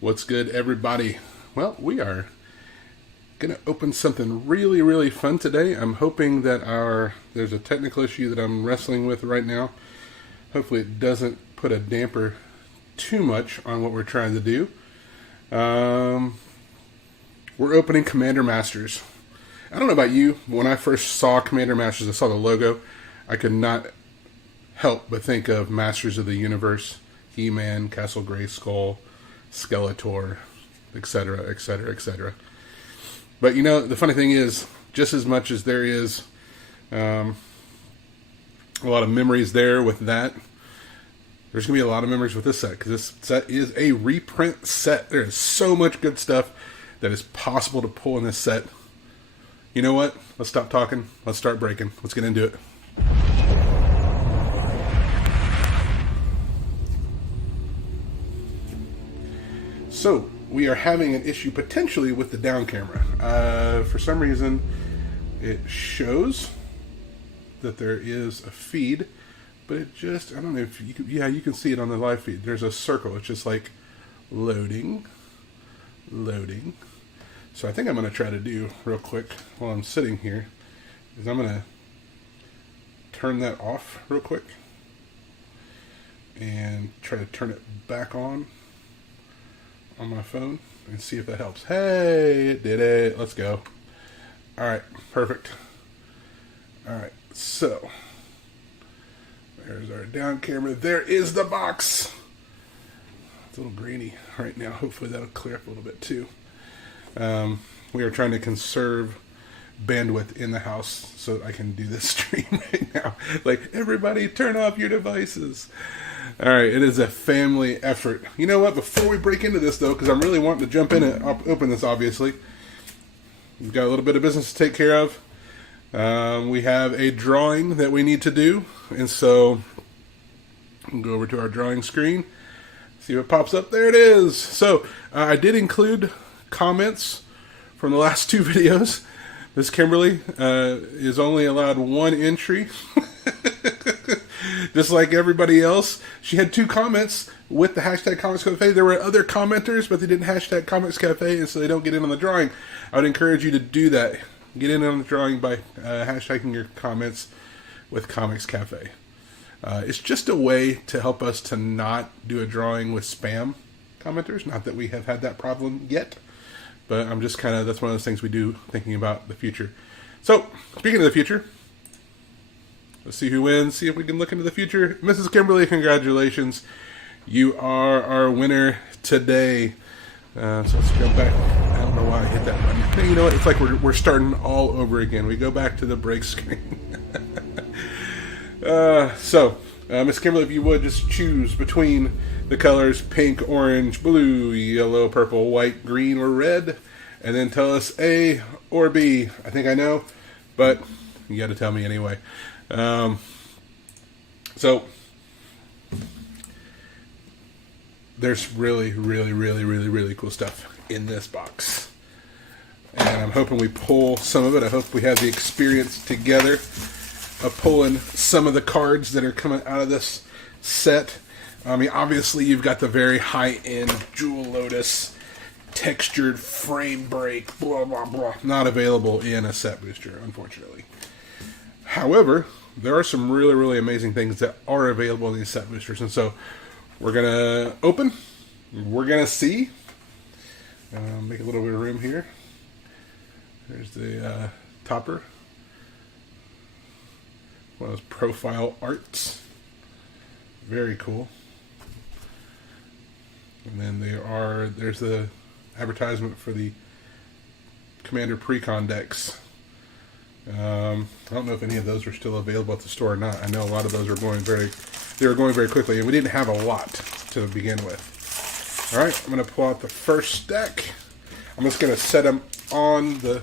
What's good, everybody? Well, we are going to open something really, really fun today. I'm hoping that there's a technical issue that I'm wrestling with right now. Hopefully it doesn't put a damper too much on what we're trying to do. We're opening Commander Masters. I don't know about you, but when I first saw Commander Masters, I saw the logo, I could not help but think of Masters of the Universe, He-Man, Castle Grayskull, Skeletor, etc., etc., etc. But you know, the funny thing is, just as much as there is a lot of memories there with that, there's going to be a lot of memories with this set, because this set is a reprint set. There is so much good stuff that is possible to pull in this set. You know what? Let's stop talking. Let's start breaking. Let's get into it. So, we are having an issue potentially with the down camera. For some reason, it shows that there is a feed, but it just, I don't know if you can, yeah, you can see it on the live feed. There's a circle. It's just like loading. So I think I'm going to try to do real quick while I'm sitting here is I'm going to turn that off real quick and try to turn it back on my phone and see if that helps. Hey, it did it. Let's go. All right, perfect. All right, so there's our down camera. There is the box. It's a little grainy right now. Hopefully that'll clear up a little bit too. We are trying to conserve bandwidth in the house so that I can do this stream right now. Like, everybody turn off your devices. Alright, it is a family effort. You know what, before we break into this though, because I'm really wanting to jump in and open this obviously. We've got a little bit of business to take care of. We have a drawing that we need to do, and so we'll go over to our drawing screen, see what pops up. There it is! So, I did include comments from the last two videos. Miss Kimberly is only allowed one entry. Just like everybody else. She had 2 comments with the hashtag Comix Cafe. There were other commenters, but they didn't hashtag Comix Cafe, and so they don't get in on the drawing. I would encourage you to do that. Get in on the drawing by hashtagging your comments with Comix Cafe. It's just a way to help us to not do a drawing with spam commenters. Not that we have had that problem yet, but I'm just kind of, that's one of those things we do thinking about the future. So, speaking of the future, let's see who wins, see if we can look into the future. Mrs. Kimberly, congratulations. You are our winner today. So let's go back. I don't know why I hit that button. Hey, you know what? It's like we're starting all over again. We go back to the break screen. Miss Kimberly, if you would, just choose between the colors pink, orange, blue, yellow, purple, white, green, or red, and then tell us A or B. I think I know, but you got to tell me anyway. So there's really cool stuff in this box, and I'm hoping we pull some of it. I hope we have the experience together of pulling some of the cards that are coming out of this set. I mean, obviously you've got the very high-end Jewel Lotus textured frame break, blah blah blah, not available in a set booster, unfortunately. However, there are some really amazing things that are available in these set boosters, and so we're gonna open, we're gonna see, make a little bit of room here. There's the topper, one of those profile arts, very cool. And then there's the advertisement for the Commander Precon decks. I don't know if any of those are still available at the store or not. I know a lot of those are going very quickly, and we didn't have a lot to begin with. Alright, I'm going to pull out the first stack. I'm just going to set them on the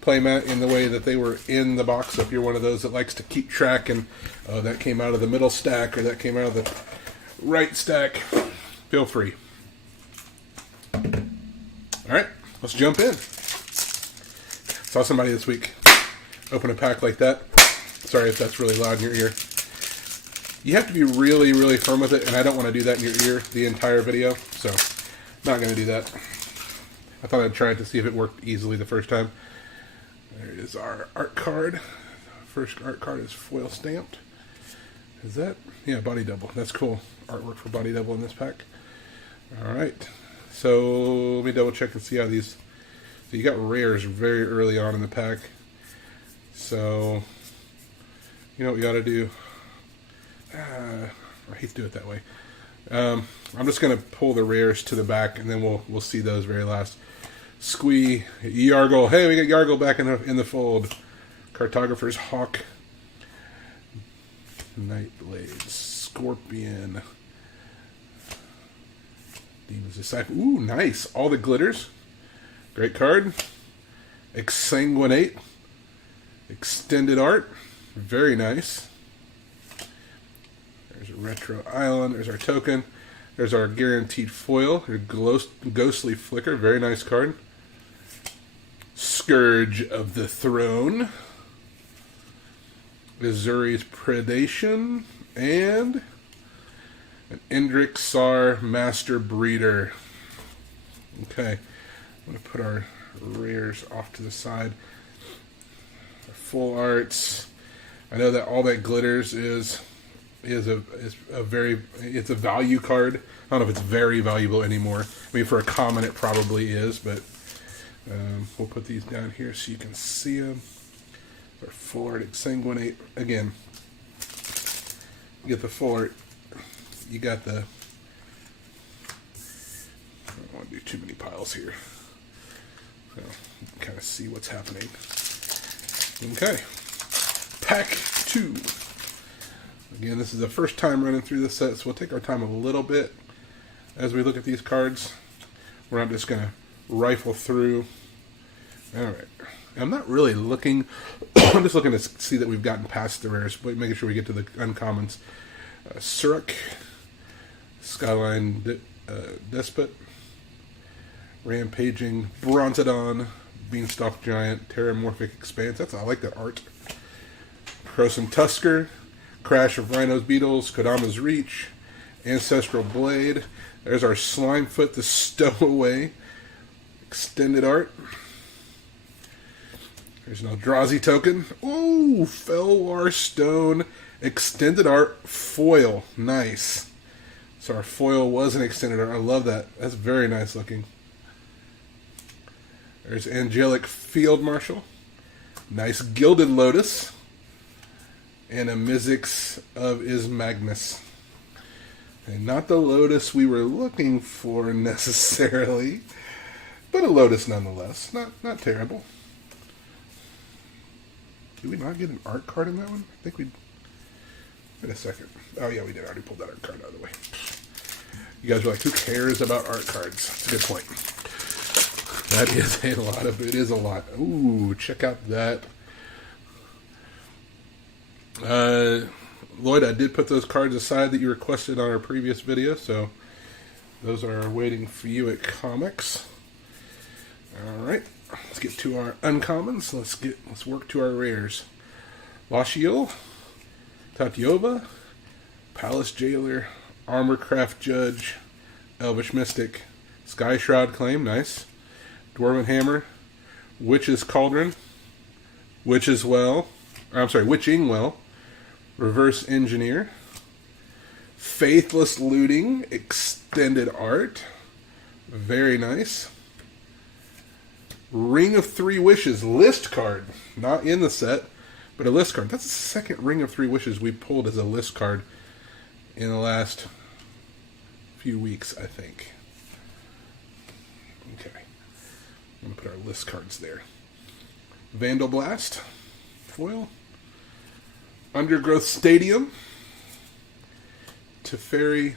playmat in the way that they were in the box. So if you're one of those that likes to keep track and that came out of the middle stack or that came out of the right stack, feel free. Alright, let's jump in. Saw somebody this week open a pack like that. Sorry if that's really loud in your ear. You have to be really firm with it, and I don't want to do that in your ear the entire video. So Not going to do that. I thought I'd try it to see if it worked easily the first time. There is our art card. First art card is foil stamped. Is that? Yeah, body double. That's cool. Artwork for body double in this pack. Alright. So let me double check and see how these... So you got rares very early on in the pack. So, you know what we got to do? I hate to do it that way. I'm just going to pull the rares to the back, and then we'll see those very last. Squee, Yargle. Hey, we got Yargle back in the fold. Cartographer's Hawk. Nightblade. Scorpion. Demon's Disciple. Ooh, nice. All the glitters. Great card. Exsanguinate. Extended art. Very nice. There's a Retro Island. There's our token. There's our guaranteed foil. Ghostly Flicker. Very nice card. Scourge of the Throne. Azuri's Predation. And an Indrik Sar Master Breeder. Okay. I'm going to put our rares off to the side. Our full arts. I know that all that glitters is a very, it's a value card. I don't know if it's very valuable anymore. I mean, for a common it probably is, but we'll put these down here so you can see them. Our full art Exsanguinate. Again, you get the full art. You got the... I don't want to do too many piles here. So, kind of see what's happening. Okay. Pack 2. Again, this is the first time running through this set, so we'll take our time a little bit as we look at these cards. We're not just going to rifle through. Alright. I'm not really looking... I'm just looking to see that we've gotten past the rares, but making sure we get to the uncommons. Suruk. Skyline Despot. Rampaging Brontodon. Beanstalk Giant. Terramorphic Expanse. I like that art. Croson Tusker. Crash of Rhinos Beetles. Kodama's Reach. Ancestral Blade. There's our Slimefoot the Stowaway. Extended art. There's an Eldrazi token. Ooh, Felwar Stone. Extended art. Foil. Nice. So our foil was an extended art. I love that. That's very nice looking. There's Angelic Field Marshal. Nice Gilded Lotus. And a Mizzix of Ismagnus. And not the Lotus we were looking for necessarily, but a Lotus nonetheless. Not terrible. Did we not get an art card in that one? I think we... Wait a second. Oh yeah, we did. I already pulled that art card out of the way. You guys are like, who cares about art cards? That's a good point. That is a lot of... It is a lot. Ooh, check out that. Lloyd, I did put those cards aside that you requested on our previous video, so those are waiting for you at Comix. Alright, let's get to our uncommons. Let's work to our rares. Lashiel, Tatyova, Palace Jailer, Armorcraft Judge, Elvish Mystic, Sky Shroud Claim, nice. Dwarven Hammer, Witch's Cauldron, Witching Well, Reverse Engineer, Faithless Looting, Extended Art, very nice. Ring of Three Wishes, list card, not in the set, but a list card. That's the second Ring of Three Wishes we pulled as a list card in the last few weeks, I think. Okay, I'm going to put our list cards there. Vandal Blast, foil. Undergrowth Stadium, Teferi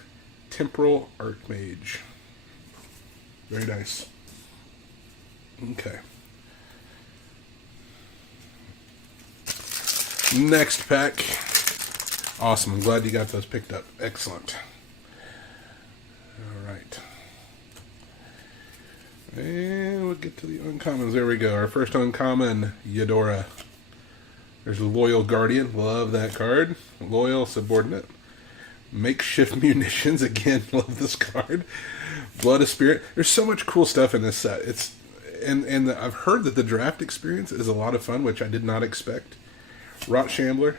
Temporal Archmage. Very nice. Okay. Next pack. Awesome. I'm glad you got those picked up. Excellent. Alright. And we'll get to the uncommons. There we go. Our first uncommon, Eudora. There's a Loyal Guardian. Love that card. Loyal Subordinate. Makeshift munitions. Again, love this card. Blood of Spirit. There's so much cool stuff in this set. And I've heard that the draft experience is a lot of fun, which I did not expect. Rot Shambler.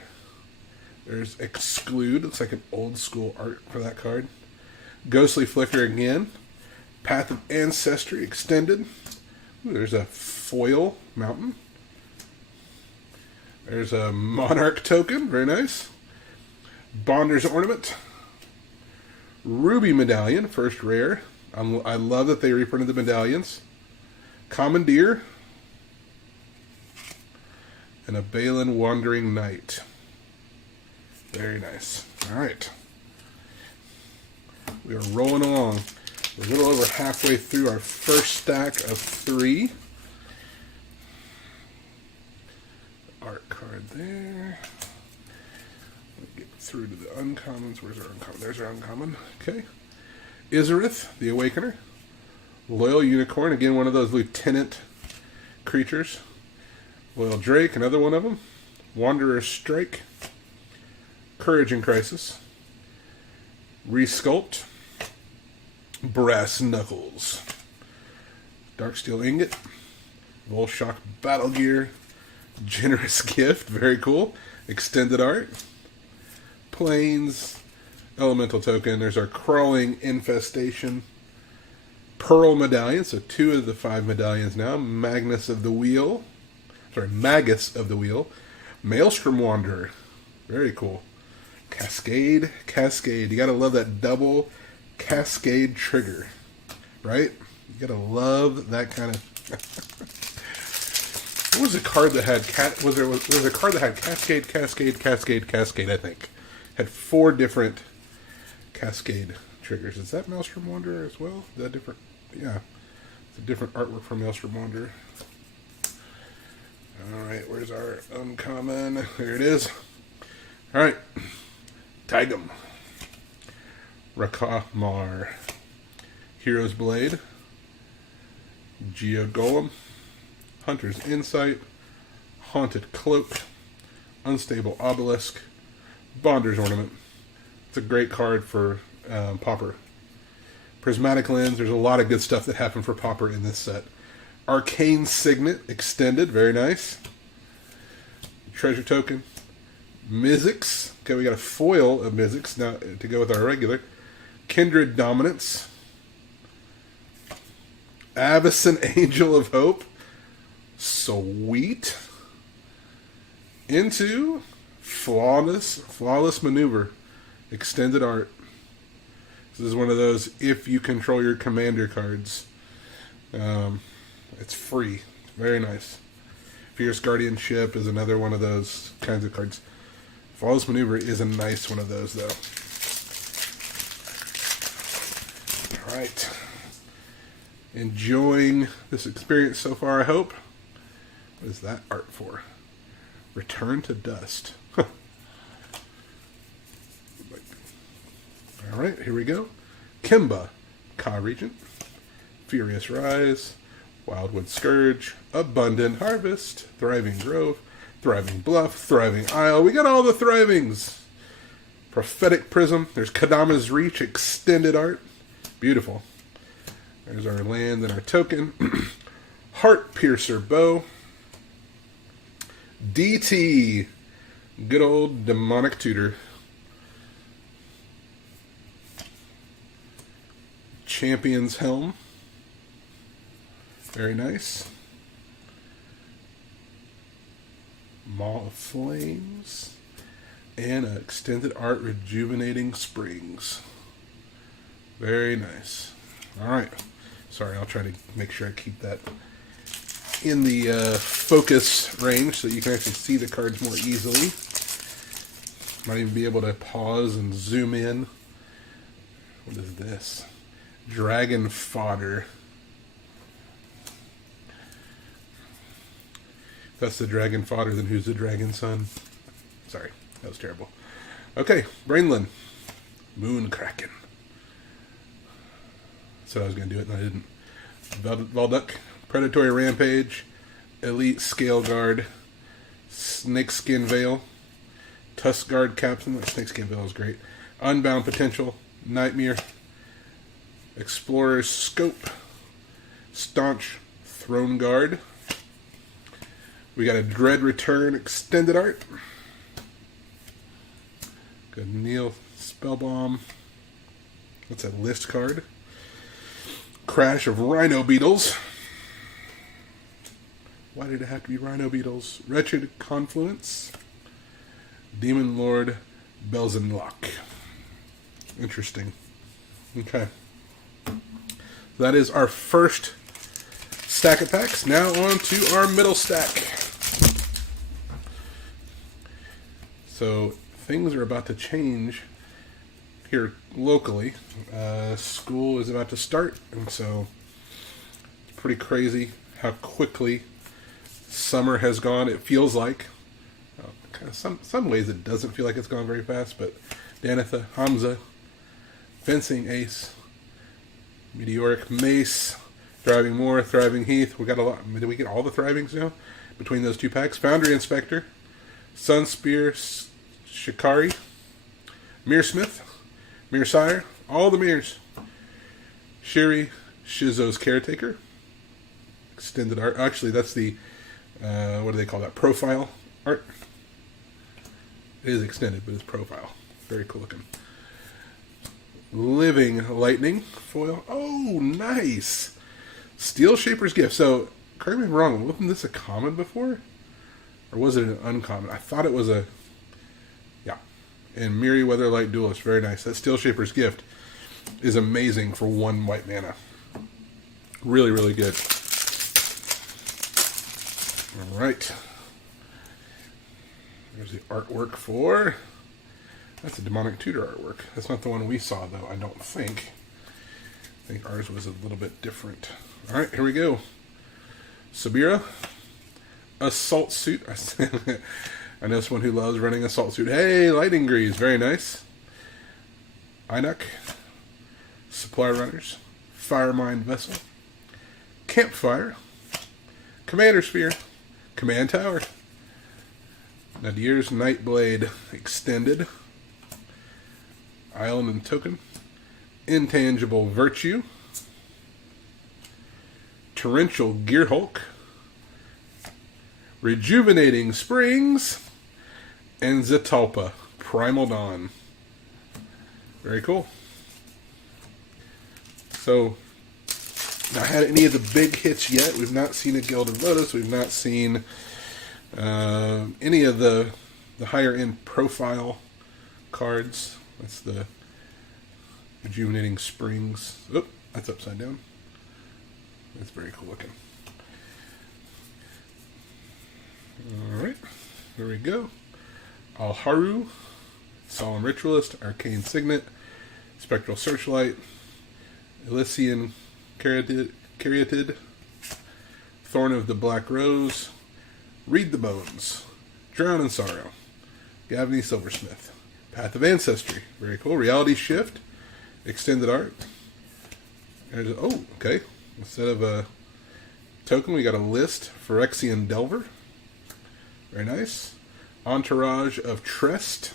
There's Exclude. Looks like an old school art for that card. Ghostly Flicker again. Path of Ancestry extended. Ooh, there's a foil mountain. There's a Monarch token. Very nice. Bonder's Ornament. Ruby Medallion. First rare. I love that they reprinted the medallions. Commandeer. And a Balin Wandering Knight. Very nice. Alright. We are rolling along. We're a little over halfway through our first stack of 3. Art card there. Let me get through to the uncommons. Where's our uncommon? There's our uncommon. Okay. Izarith, the Awakener. Loyal Unicorn. Again, one of those lieutenant creatures. Loyal Drake, another one of them. Wanderer's Strike. Courage in Crisis. Resculpt. Brass Knuckles. Darksteel Ingot. Volshock Battle Gear. Generous Gift. Very cool. Extended art. Plains. Elemental Token. There's our Crawling Infestation. Pearl Medallion. So 2 of the 5 medallions now. Magus of the Wheel. Maelstrom Wanderer. Very cool. Cascade. You gotta love that double Cascade trigger, right? You gotta love that kind of. What was a card that had was there a card that had Cascade? I think had 4 different Cascade triggers. Is that Maelstrom Wanderer as well? Is that different? Yeah, it's a different artwork from Maelstrom Wanderer. All right, where's our uncommon? There it is. All right, Tigum. Rakamar. Hero's Blade. Geogolem. Hunter's Insight. Haunted Cloak. Unstable Obelisk. Bonder's Ornament. It's a great card for Pauper. Prismatic Lens. There's a lot of good stuff that happened for Pauper in this set. Arcane Signet extended. Very nice. Treasure Token. Mizzix. Okay, we got a foil of Mizzix now to go with our regular. Kindred Dominance. Avacyn Angel of Hope. Sweet. Into Flawless Maneuver. Extended art. This is one of those if you control your commander cards. It's free. It's very nice. Fierce Guardianship is another one of those kinds of cards. Flawless Maneuver is a nice one of those, though. Alright. Enjoying this experience so far, I hope. What is that art for? Return to Dust. Alright, here we go. Kimba, Ka Regent. Furious Rise. Wildwood Scourge. Abundant Harvest. Thriving Grove. Thriving Bluff. Thriving Isle. We got all the thrivings. Prophetic Prism. There's Kadama's Reach. Extended art. Beautiful. There's our land and our token. Heart Piercer Bow. DT. Good old Demonic Tutor. Champion's Helm. Very nice. Maw of Flames. And an extended art Rejuvenating Springs. Very nice. Alright. Sorry, I'll try to make sure I keep that in the focus range so you can actually see the cards more easily. Might even be able to pause and zoom in. What is this? Dragon Fodder. If that's the Dragon Fodder, then who's the Dragon Son? Sorry, that was terrible. Okay, Brainland. Moon Kraken. Said I was going to do it, and I didn't. Valduck. Predatory Rampage. Elite Scale Guard. Snakeskin Veil. Tusk Guard Captain. That Snakeskin Veil is great. Unbound Potential, Nightmare, Explorer's Scope, Staunch Throne Guard. We got a Dread Return Extended Art. Good Neil Spellbomb. That's a list card. Crash of Rhino Beetles. Why did it have to be Rhino Beetles? Wretched Confluence. Demon Lord Belzenlock. Interesting. Okay. That is our first stack of packs. Now on to our middle stack. So things are about to change here locally. School is about to start, and so it's pretty crazy how quickly summer has gone. It feels like, kind of some ways it doesn't feel like it's gone very fast, but Danitha, Hamza, Fencing Ace, Meteoric Mace, Thriving Moor, Thriving Heath. We got a lot. Did we get all the Thrivings now between those two packs? Foundry Inspector, Sunspear, Shikari, Mearsmith, Mearsire, all the Mears. Shiri, Shizo's Caretaker. Extended art. Actually, that's the, what do they call that? Profile art. It is extended, but it's profile. Very cool looking. Living Lightning foil. Oh, nice. Steel Shaper's Gift. So, correct me if I'm wrong, wasn't this a common before? Or was it an uncommon? I thought it was a... Yeah. And Meriwether Light Duelist. Very nice. That Steel Shaper's Gift is amazing for 1 white mana. Really, really good. Alright. There's the artwork for... That's a Demonic Tutor artwork. That's not the one we saw, though, I don't think. I think ours was a little bit different. Alright, here we go. Sabira. Assault Suit. I know someone who loves running Assault Suit. Hey, Lightning Greaves. Very nice. Einok. Supply Runners. Firemind Vessel. Campfire. Commander Sphere. Command Tower. Nadir's Nightblade Extended. Island and Token. Intangible Virtue. Torrential Gearhulk. Rejuvenating Springs. And Zetalpa Primal Dawn. Very cool. So, not had any of the big hits yet. We've not seen a Gilded Lotus. We've not seen any of the higher end profile cards. That's the Rejuvenating Springs. Oh, that's upside down. That's very cool looking. Alright, there we go. Alharu, Solemn Ritualist, Arcane Signet, Spectral Searchlight, Elysian Caryatid, Thorn of the Black Rose, Read the Bones, Drown in Sorrow, Gavany Silversmith, Path of Ancestry, very cool. Reality Shift, Extended Art. There's a, oh, okay. Instead of a token, we got a list. Phyrexian Delver, very nice. Entourage of Trest,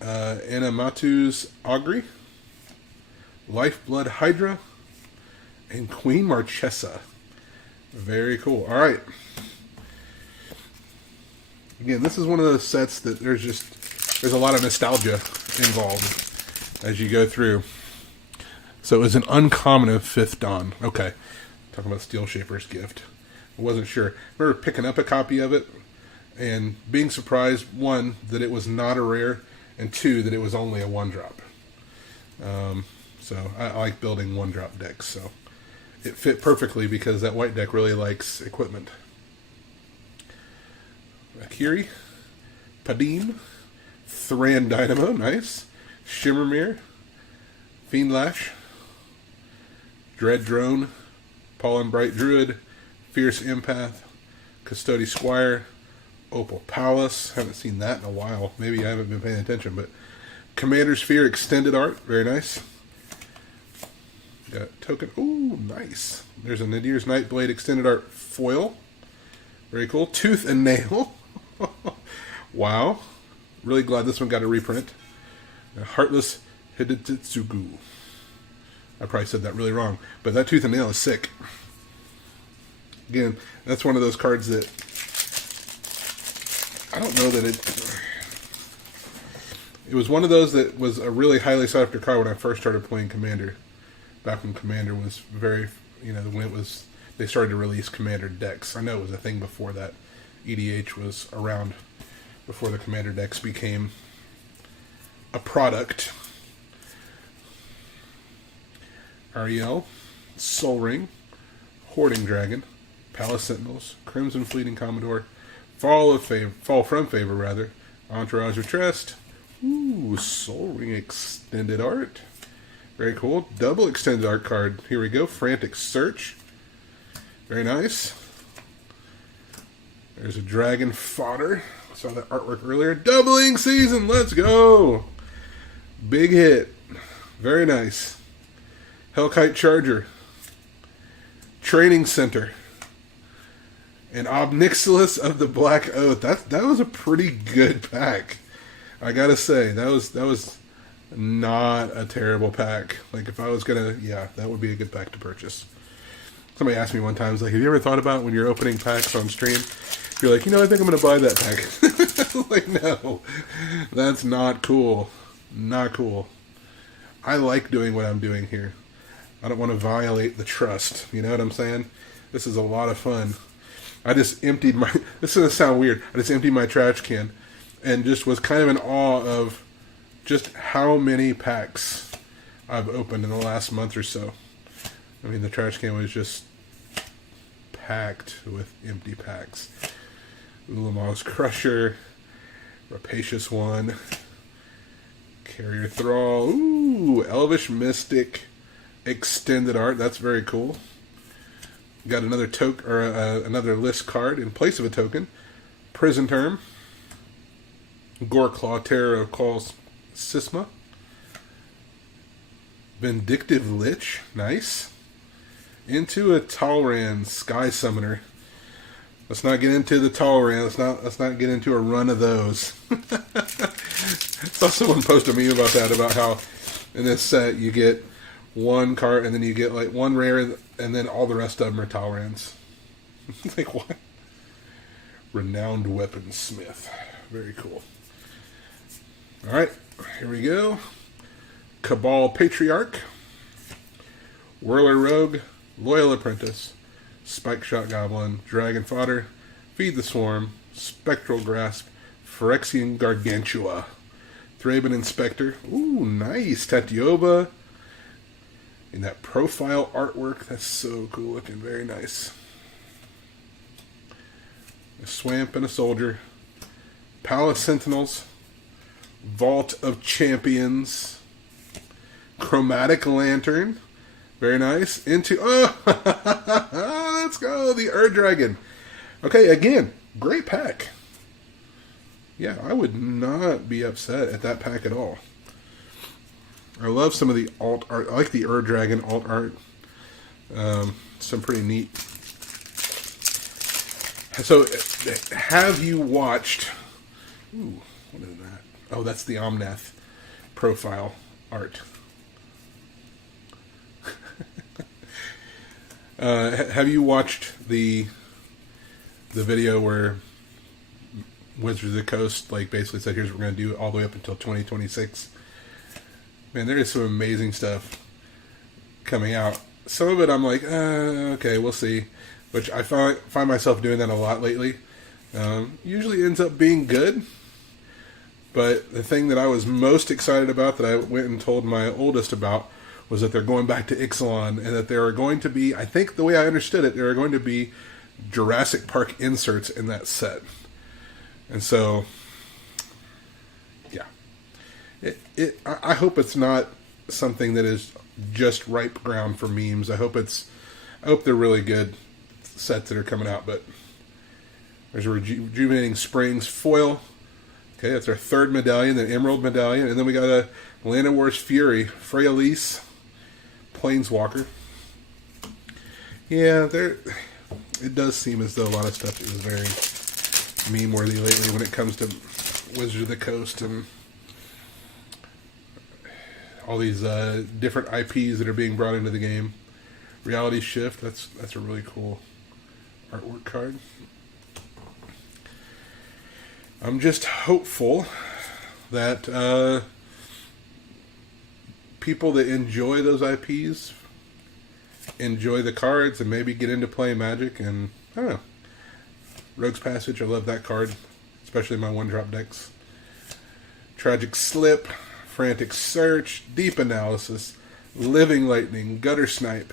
Anamatu's Augury, Lifeblood Hydra, and Queen Marchesa. Very cool. All right. Again, this is one of those sets that there's a lot of nostalgia involved as you go through. So it was an uncommon of 5th Dawn. Okay. Talking about Steel Shaper's Gift. I wasn't sure. I remember picking up a copy of it and being surprised, 1, that it was not a rare, and 2, that it was only a 1-drop. So I like building 1-drop decks, so it fit perfectly because that white deck really likes equipment. Akiri, Padim, Thran Dynamo, nice. Shimmermere, Fiendlash, Dread Drone, Pollen Bright Druid, Fierce Empath, Custody Squire, Opal Palace. Haven't seen that in a while. Maybe I haven't been paying attention, but Commander Sphere Extended Art, very nice. Got a token. Ooh, nice. There's a Nadir's Nightblade Extended Art foil. Very cool. Tooth and Nail. Wow. Really glad this one got a reprint. Heartless Hidetsugu. I probably said that really wrong, but that Tooth and Nail is sick. Again, that's one of those cards that I don't know that it was one of those that was a really highly sought after card when I first started playing Commander. Back when Commander was very, when they started to release Commander decks. I know it was a thing before that. EDH was around before the Commander decks became a product. Ariel, Soul Ring, Hoarding Dragon, Palace Sentinels, Crimson Fleeting Commodore, Fall from Favor, Entourage of Trust. Ooh, Soul Ring extended art. Very cool. Double extended art card. Here we go. Frantic Search. Very nice. There's a Dragon Fodder. Saw that artwork earlier. Doubling Season. Let's go. Big hit. Very nice. Hellkite Charger. Training Center. And Obnixilis of the Black Oath. That was a pretty good pack. I gotta say, that was not a terrible pack. Like, if I was gonna, that would be a good pack to purchase. Somebody asked me one time, like, have you ever thought about when you're opening packs on stream, you're like, I think I'm gonna buy that pack. Like, no, that's not cool. Not cool. I like doing what I'm doing here. I don't want to violate the trust. You know what I'm saying? This is a lot of fun. I just emptied this is gonna sound weird, I just emptied my trash can and just was kind of in awe of just how many packs I've opened in the last month or so. I mean, the trash can was just packed with empty packs. Ulamog's Crusher, Rapacious One, Carrier Thrall, ooh, Elvish Mystic extended art. That's very cool. Got another another list card in place of a token. Prison Term, Goreclaw, Terror of Calls Sisma, Vindictive Lich, nice. Into a Talran Sky Summoner. Let's not get into the Talran. Let's not get into a run of those. Saw someone post a meme about that, about how in this set you get one card and then you get like one rare and then all the rest of them are Talrans. Like, what? Renowned Weaponsmith. Very cool. Alright, here we go. Cabal Patriarch, Whirler Rogue, Loyal Apprentice, Spike Shot Goblin, Dragon Fodder, Feed the Swarm, Spectral Grasp, Phyrexian Gargantua, Thraben Inspector. Ooh, nice. Tatioba. In that profile artwork, that's so cool looking. Very nice. A Swamp and a Soldier, Palace Sentinels, Vault of Champions, Chromatic Lantern, very nice. Into, let's go, the Dragon. Okay, again, great pack. Yeah, I would not be upset at that pack at all. I love some of the alt art. I like the Dragon alt art. Some pretty neat. So, have you watched... Ooh, what is that? Oh, that's the Omnath profile art. Have you watched the video where Wizards of the Coast basically said, here's what we're going to do all the way up until 2026? Man, there is some amazing stuff coming out. Some of it I'm like, okay, we'll see. Which I find myself doing that a lot lately. Usually ends up being good. But the thing that I was most excited about, that I went and told my oldest about, was that they're going back to Ixalan, and that there are going to be, I think the way I understood it, there are going to be Jurassic Park inserts in that set. And so, yeah. I hope it's not something that is just ripe ground for memes. I hope they're really good sets that are coming out. But there's a Rejuvenating Springs foil. Okay, that's our third medallion, the Emerald Medallion. And then we got a Land of War's Fury, Freya-Lise, Planeswalker. Yeah, it does seem as though a lot of stuff is very meme-worthy lately when it comes to Wizards of the Coast and all these different IPs that are being brought into the game. Reality Shift, that's a really cool artwork card. I'm just hopeful that people that enjoy those IPs enjoy the cards and maybe get into playing Magic. And I don't know, Rogue's Passage, I love that card, especially my 1-drop decks. Tragic Slip, Frantic Search, Deep Analysis, Living Lightning, Gutter Snipe,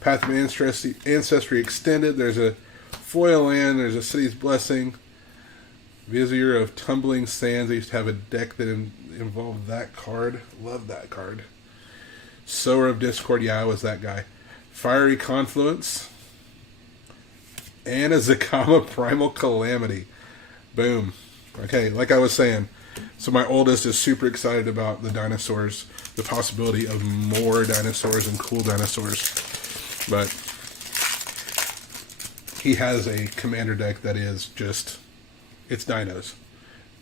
Path of Ancestry Extended. There's a foil land. There's a City's Blessing, Vizier of Tumbling Sands. I used to have a deck that involved that card. Love that card. Sower of Discord. Yeah, I was that guy. Fiery Confluence. And a Zakama Primal Calamity. Boom. Okay, like I was saying, so my oldest is super excited about the dinosaurs, the possibility of more dinosaurs and cool dinosaurs. But he has a commander deck that is just, it's dinos.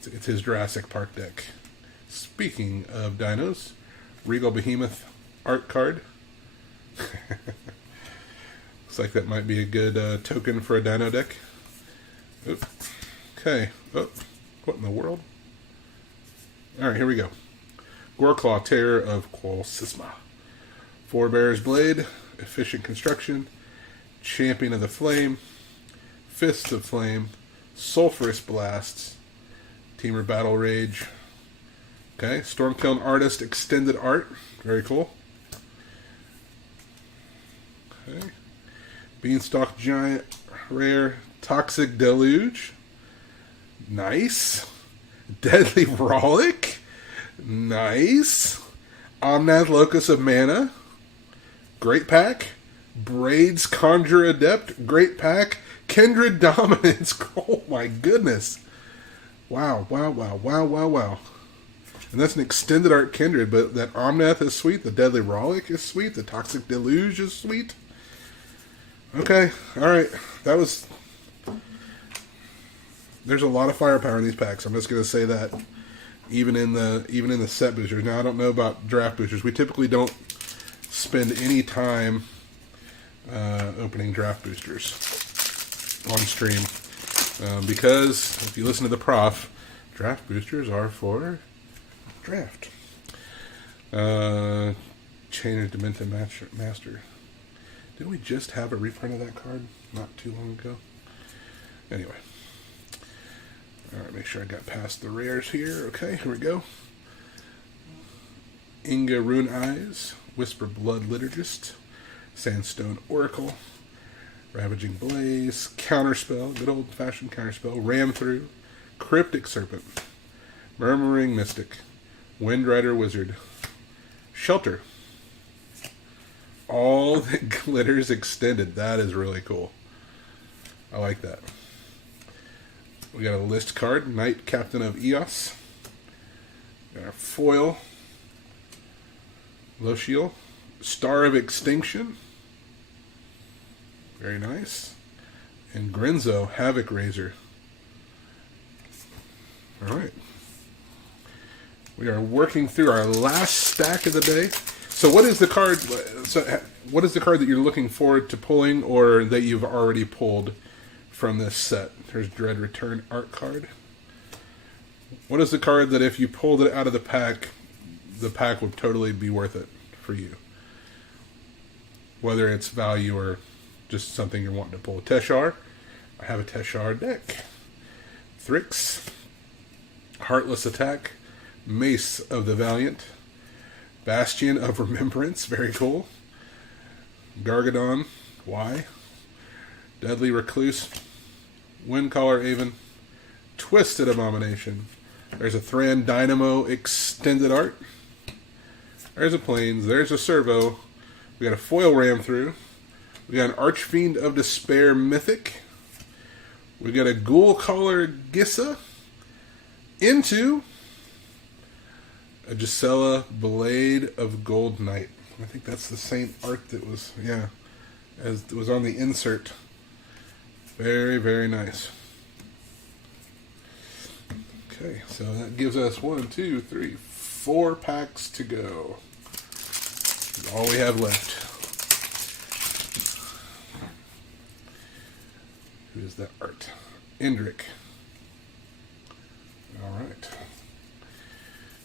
It's his Jurassic Park deck. Speaking of dinos, Regal Behemoth art card. Looks like that might be a good token for a dino deck. Oop. Okay. Oh, what in the world? Alright, here we go. Goreclaw, Terror of Qualsisma. Forebear's Blade, Efficient Construction, Champion of the Flame, Fists of Flame, Sulphurous Blasts, Teamer Battle Rage. Okay, Stormkiln Artist Extended Art, very cool. Okay, Beanstalk Giant Rare Toxic Deluge, nice. Deadly Rollick, nice. Omnath Locus of Mana, great pack. Braids Conjure Adept, great pack. Kindred Dominance, oh my goodness. Wow, wow, wow, wow, wow, wow. And that's an extended art Kindred, but that Omnath is sweet, the Deadly Rollick is sweet, the Toxic Deluge is sweet. Okay, alright, that was... There's a lot of firepower in these packs. I'm just going to say that, even in the set boosters. Now I don't know about draft boosters. We typically don't spend any time opening draft boosters on stream because if you listen to the prof, draft boosters are for draft. Chain of Demented Master. Didn't we just have a reprint of that card not too long ago? Anyway. Alright, make sure I got past the rares here. Okay, here we go. Inga Rune Eyes, Whisper Blood Liturgist, Sandstone Oracle, Ravaging Blaze, Counterspell, good old-fashioned Counterspell, Ram Through, Cryptic Serpent, Murmuring Mystic, Windrider Wizard, Shelter. All the glitters extended. That is really cool. I like that. We got a list card, Knight Captain of Eos. Got our foil, Lochiel, Star of Extinction. Very nice. And Grinzo, Havoc Razor. Alright. We are working through our last stack of the day. So what is the card that you're looking forward to pulling or that you've already pulled from this set? There's Dread Return art card. What is the card that if you pulled it out of the pack would totally be worth it for you? Whether it's value or just something you're wanting to pull. Teshar. I have a Teshar deck. Thrix. Heartless Attack. Mace of the Valiant. Bastion of Remembrance. Very cool. Gargadon. Why? Deadly Recluse. Windcaller Aven. Twisted Abomination. There's a Thran Dynamo extended art. There's a Plains. There's a Servo. We got a foil Ram Through. We got an Archfiend of Despair Mythic. We got a Ghoul Caller Gissa. Into a Gisela Blade of Gold Knight. I think that's the same art that was, as it was on the insert. Very, very nice. Okay, so that gives us 1, 2, 3, 4 packs to go. That's all we have left. Who is that art? Indrik. Alright.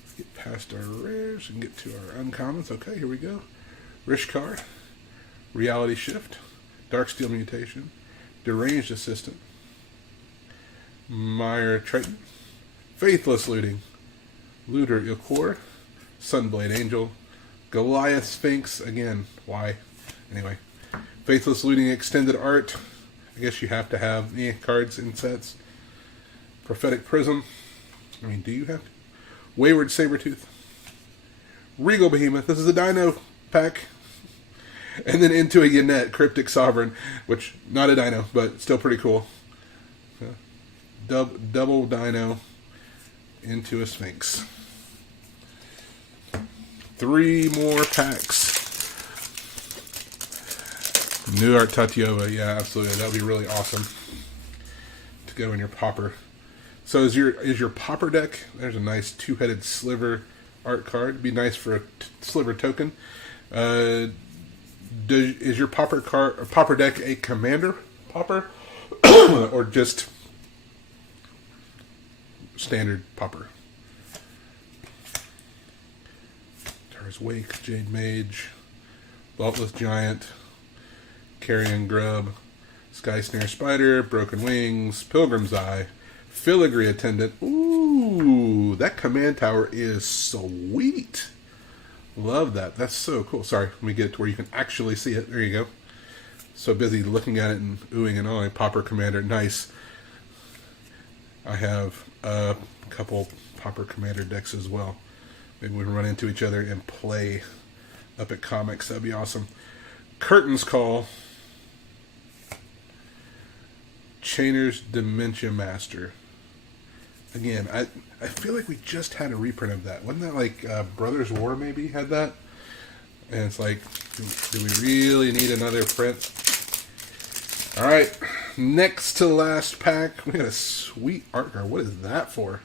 Let's get past our rares and get to our uncommons. Okay, here we go. Rishkar. Reality Shift. Darksteel Mutation. Deranged Assistant. Meyer Triton. Faithless Looting. Looter Ilkor. Sunblade Angel. Goliath Sphinx. Again, why? Anyway. Faithless Looting Extended Art. I guess you have to have the cards in sets. Prophetic Prism. I mean, do you have to? Wayward Sabretooth. Regal Behemoth. This is a Dino pack. And then into a Yannette, Cryptic Sovereign, which, not a Dino, but still pretty cool. Double Dino into a Sphinx. 3 more packs. New Art Tatiova, yeah, absolutely. That would be really awesome to go in your Pauper. So is your Pauper deck? There's a nice 2-headed Sliver art card. It'd be nice for a Sliver token. Is your Pauper deck a Commander Pauper, or just standard Pauper? Tara's Wake, Jade Mage, Vaultless Giant, Carrion Grub, Sky Snare Spider, Broken Wings, Pilgrim's Eye, Filigree Attendant. Ooh, that command tower is sweet. Love that. That's so cool. Sorry, let me get it to where you can actually see it. There you go. So busy looking at it and oohing and ahhing. Pauper Commander, nice. I have a couple Pauper Commander decks as well. Maybe we can run into each other and play up at Comix. That'd be awesome. Curtain's Call. Chainer's Dementia Master. Again, I feel like we just had a reprint of that. Wasn't that like Brothers War maybe had that? And it's like, do we really need another print? Alright, next to last pack, we got a sweet art card. What is that for?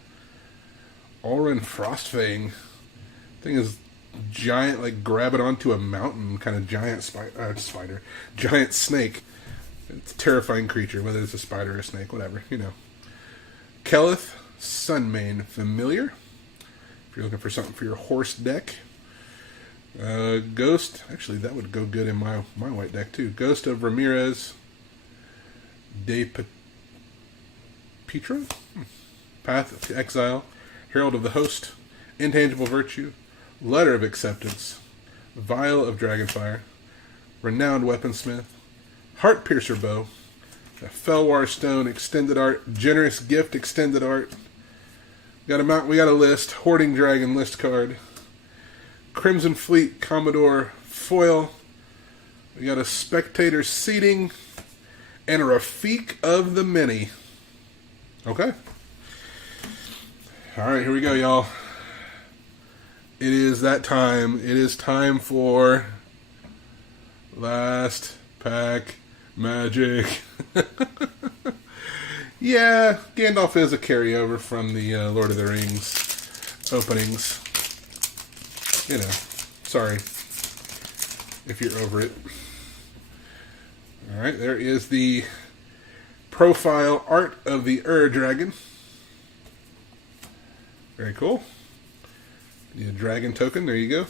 Auron Frostfang. Thing is giant, like grab it onto a mountain kind of giant spider. Giant snake. It's a terrifying creature, whether it's a spider or a snake, whatever, you know. Kelith, Sunmane Familiar. If you're looking for something for your horse deck. Ghost, actually that would go good in my white deck too. Ghost of Ramirez. De Petra? Path to Exile. Herald of the Host. Intangible Virtue. Letter of Acceptance. Vial of Dragonfire. Renowned Weaponsmith. Heart Piercer Bow. A Felwar Stone Extended Art. Generous Gift Extended Art. We got a list. Hoarding Dragon list card. Crimson Fleet Commodore Foil. We got a Spectator Seating. And a Rafik of the Many. Okay. Alright, here we go, y'all. It is that time. It is time for Last Pack Magic. Yeah, Gandalf is a carryover from the Lord of the Rings openings. You know, sorry if you're over it. Alright, there is the profile art of the Dragon. Very cool. Need a dragon token, there you go.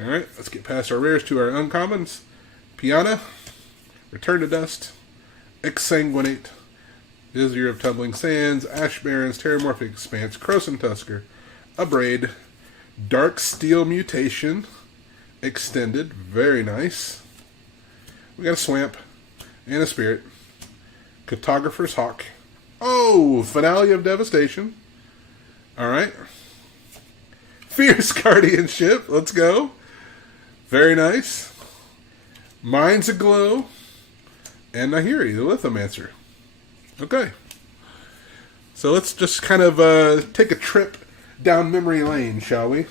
Alright, let's get past our rares to our uncommons. Piana, Return to Dust, Exsanguinate, Vizier of Tumbling Sands, Ash Barrens, Terramorphic Expanse, Croson Tusker, Abrade, Dark Steel Mutation, Extended, very nice. We got a Swamp, and a Spirit, Cartographer's Hawk. Oh, Finale of Devastation. Alright. Fierce Guardianship, let's go. Very nice. Minds Aglow, and Nahiri, the Lithomancer. Okay. So let's just kind of take a trip down memory lane, shall we?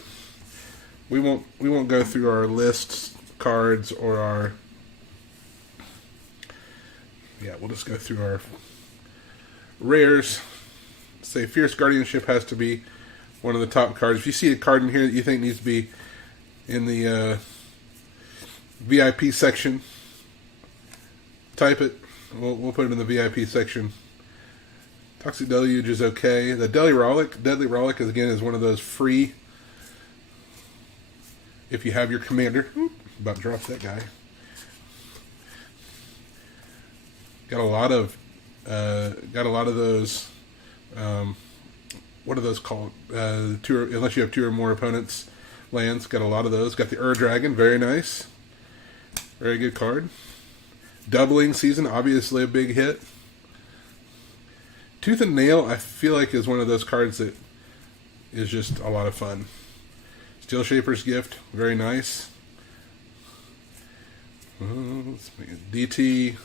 We won't go through our lists, cards, or our... Yeah, we'll just go through our rares. say Fierce Guardianship has to be one of the top cards. If you see a card in here that you think needs to be in the VIP section, type it. We'll put it in the VIP section. Toxic Deluge is okay. The Deadly Rollick is one of those free. If you have your commander, about to drop that guy. Got a lot of those. What are those called? Unless you have 2 or more opponents, lands. Got a lot of those. Got the Dragon, very nice, very good card. Doubling Season, obviously a big hit. Tooth and Nail, I feel like is one of those cards that is just a lot of fun. Steel Shaper's Gift, very nice. DT,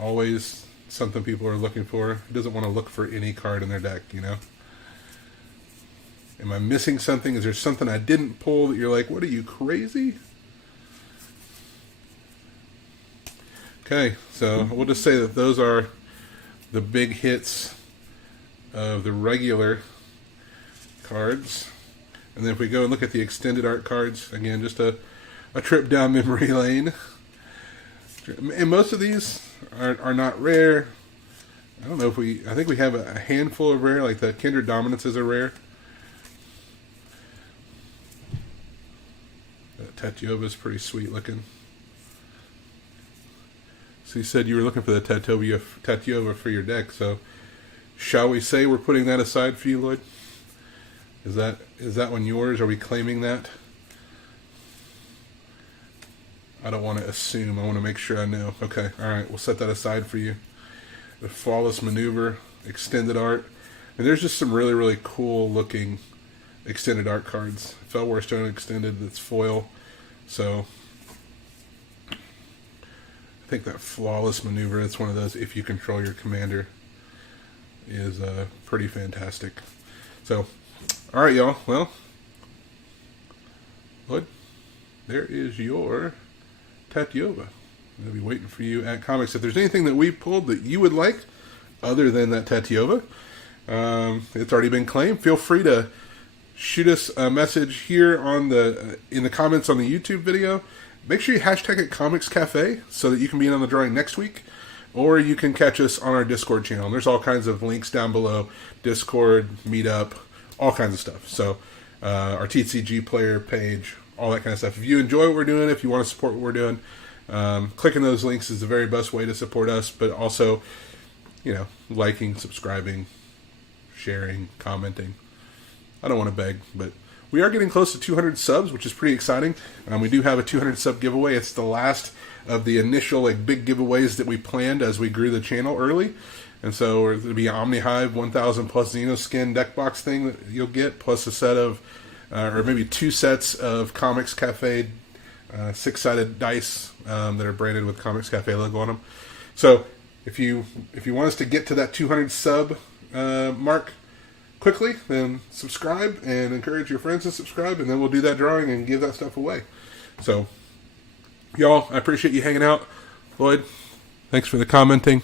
always something people are looking for. Who doesn't want to look for any card in their deck, you know? Am I missing something? Is there something I didn't pull that you're like, what, are you crazy? Okay, so we'll just say that those are the big hits of the regular cards. And then if we go and look at the extended art cards, again, just a trip down memory lane. And most of these are not rare. I don't know if I think we have a handful of rare, like the Kindred Dominance is a rare. Tatiova is pretty sweet looking. So you said you were looking for the Tatiova for your deck, so shall we say we're putting that aside for you, Lloyd? Is that one yours? Are we claiming that? I don't want to assume. I want to make sure I know. Okay, alright, we'll set that aside for you. The Flawless Maneuver, extended art. And there's just some really, really cool looking extended art cards. Felwar Stone extended, that's foil. So I think that Flawless Maneuver, it's one of those, if you control your commander, is pretty fantastic. So, alright y'all, well, Lloyd, there is your Tatiova. I'm going to be waiting for you at Comix. If there's anything that we pulled that you would like, other than that Tatiova, it's already been claimed. Feel free to shoot us a message here on in the comments on the YouTube video. Make sure you hashtag it Comix Cafe so that you can be in on the drawing next week, or you can catch us on our Discord channel. And there's all kinds of links down below: Discord, Meetup, all kinds of stuff. So our TCG player page, all that kind of stuff. If you enjoy what we're doing, if you want to support what we're doing, clicking those links is the very best way to support us. But also, you know, liking, subscribing, sharing, commenting. I don't want to beg, but we are getting close to 200 subs, which is pretty exciting. We do have a 200 sub giveaway. It's the last of the initial big giveaways that we planned as we grew the channel early. And so it'll be an Omni-Hive 1000 plus Xenoskin deck box thing that you'll get, plus a set of, or maybe 2 sets of Comix Cafe 6-sided dice that are branded with Comix Cafe logo on them. So if you want us to get to that 200 sub mark quickly, then subscribe and encourage your friends to subscribe, and then we'll do that drawing and give that stuff away. So, y'all, I appreciate you hanging out. Lloyd, thanks for the commenting.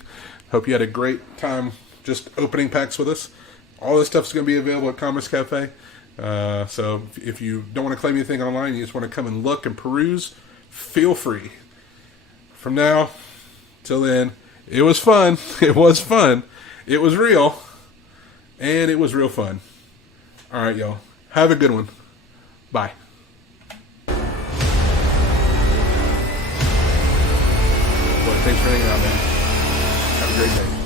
Hope you had a great time just opening packs with us. All this stuff's going to be available at Comix Cafe. So if you don't want to claim anything online, you just want to come and look and peruse, feel free. From now till then, it was fun. It was fun. It was real. And it was real fun. Alright, y'all. Have a good one. Bye. Well, thanks for hanging out, man. Have a great day.